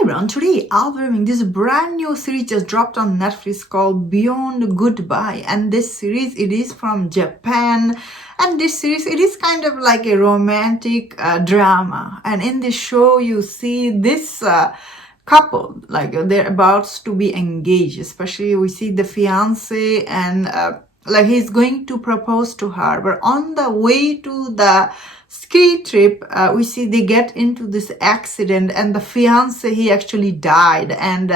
everyone, today I'll be reviewing this brand new series just dropped on Netflix called Beyond Goodbye, and this series it is from Japan, and this series it is kind of like a romantic drama, and in this show you see this couple like they're about to be engaged, especially we see the fiance and like he's going to propose to her, but on the way to the ski trip we see they get into this accident and the fiance he actually died, and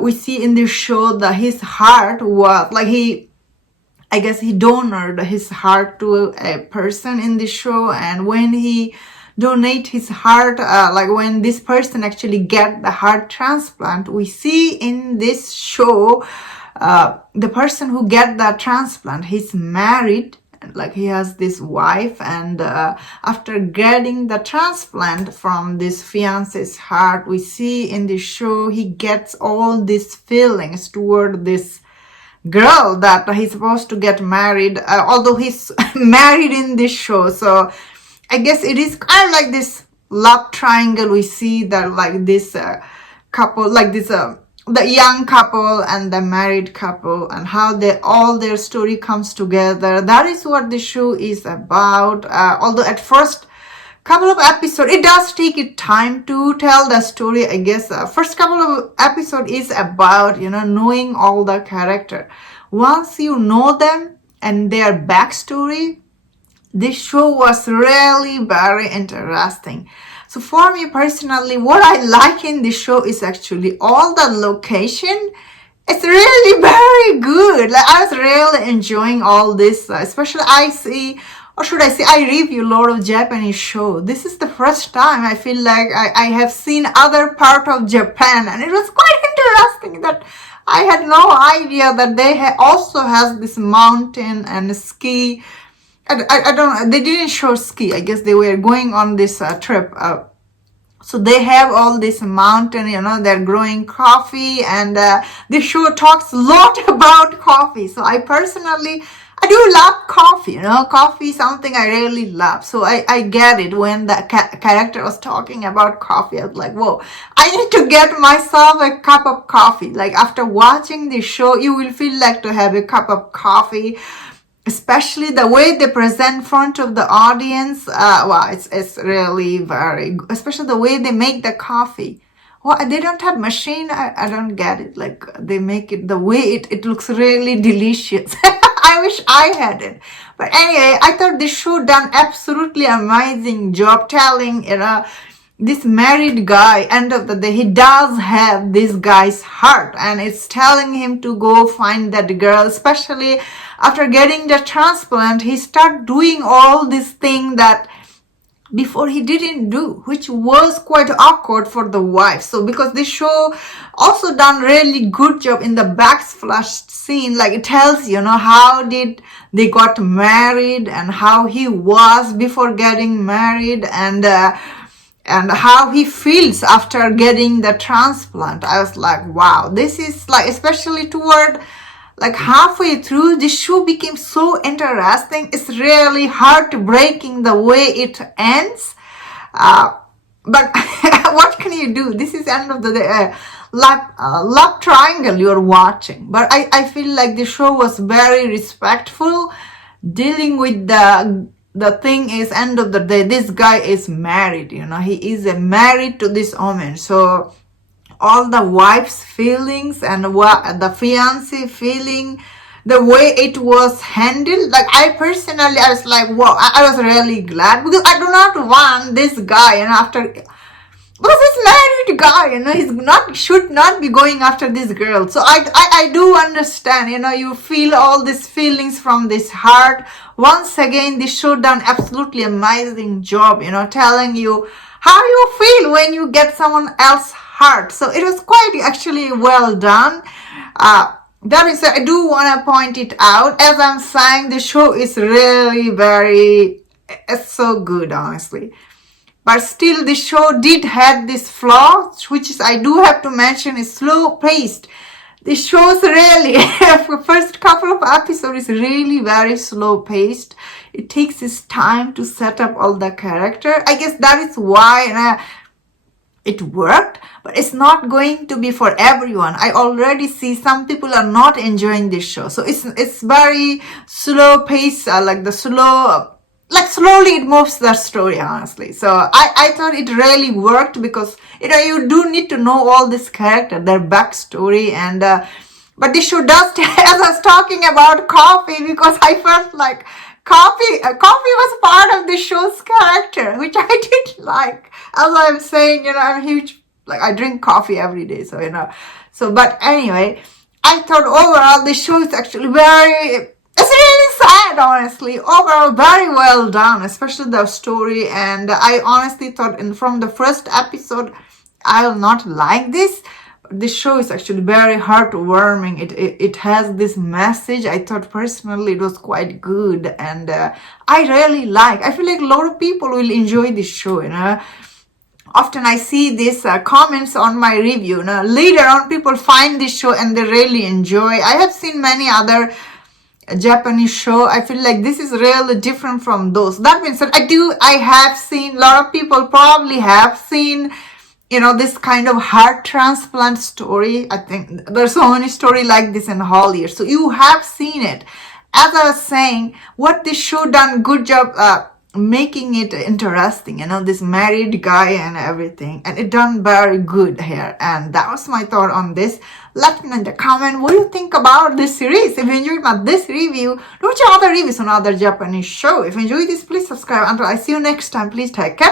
we see in this show that his heart was like I guess he donated his heart to a person in the show, and when he donate his heart, like when this person actually get the heart transplant, we see in this show the person who get the transplant, he's married, like he has this wife, and after getting the transplant from this fiance's heart, we see in the show he gets all these feelings toward this girl that he's supposed to get married, although he's married in this show. So I guess it is kind of like this love triangle. We see that like this couple, like this the young couple and the married couple, and how they all their story comes together. That is what the show is about. Although at first couple of episodes it does take it time to tell the story. I guess first couple of episode is about knowing all the character. Once you know them and their backstory, this show was really very interesting. So for me personally, what I like in this show is actually all the location. It's really very good. Like I was really enjoying all this, especially I review a lot of Japanese show. This is the first time I feel like I have seen other part of Japan, and it was quite interesting that I had no idea that they also has this mountain and ski. I don't know, they didn't show ski. I guess they were going on this trip. So they have all this mountain, they're growing coffee, and this show talks a lot about coffee. So I do love coffee, coffee is something I really love. So I get it when the character was talking about coffee. I was like, whoa, I need to get myself a cup of coffee. Like after watching this show, you will feel like to have a cup of coffee. Especially the way they present in front of the audience, wow, it's really very good. Especially the way they make the coffee. Well, they don't have machine. I don't get it. Like they make it the way it looks really delicious. I wish I had it. But anyway, I thought this show done absolutely amazing job telling, this married guy, end of the day, he does have this guy's heart, and it's telling him to go find that girl. Especially after getting the transplant, he start doing all this thing that before he didn't do, which was quite awkward for the wife. So because this show also done really good job in the backflash scene, like it tells how did they got married and how he was before getting married, and how he feels after getting the transplant. I was like, wow, this is like, especially toward like halfway through, this show became so interesting. It's really heartbreaking the way it ends. But what can you do? This is end of the day, love triangle you're watching. But I feel like the show was very respectful, dealing with the thing is, end of the day, this guy is married, he is married to this woman. So all the wife's feelings and what the fiance feeling, the way it was handled, like I was like, wow, I was really glad, because I do not want this guy, because this married guy, should not be going after this girl. So I do understand, you feel all these feelings from this heart. Once again, this show done absolutely amazing job, telling you how you feel when you get someone else's heart. So it was quite actually well done. That is, I do want to point it out. As I'm saying, the show is really it's so good, honestly. But still, the show did have this flaw, which is, I do have to mention, is slow paced. The show's really, the first couple of episodes is really very slow paced. It takes its time to set up all the character. I guess that is why it worked. but it's not going to be for everyone. I already see some people are not enjoying this show, so it's very slow pace, like slowly it moves the story, honestly. So I thought it really worked because you do need to know all this character, their backstory, and but this show does as I was talking about coffee, because I felt like coffee was part of the show's character, which I did like. As I'm saying, I'm a huge, like, I drink coffee every day, so but anyway, I thought overall the show is actually it's really sad, honestly. Overall, very well done, especially the story. And I honestly thought from the first episode, I'll not like this. This show is actually very heartwarming. It has this message. I thought personally it was quite good, and I really like. I feel like a lot of people will enjoy this show. Often I see these comments on my review. Later on, people find this show and they really enjoy. I have seen many other Japanese show. I feel like this is really different from those. That means that I have seen, a lot of people probably have seen, this kind of heart transplant story. I think there's so many story like this in Hollywood. So you have seen it. As I was saying, what this show done good job making it interesting, this married guy and everything, and it done very good here. And that was my thought on this. Let me know in the comment what you think about this series. If you enjoyed this review, do watch other reviews on other Japanese show. If you enjoyed this, please subscribe. Until I see you next time, please take care.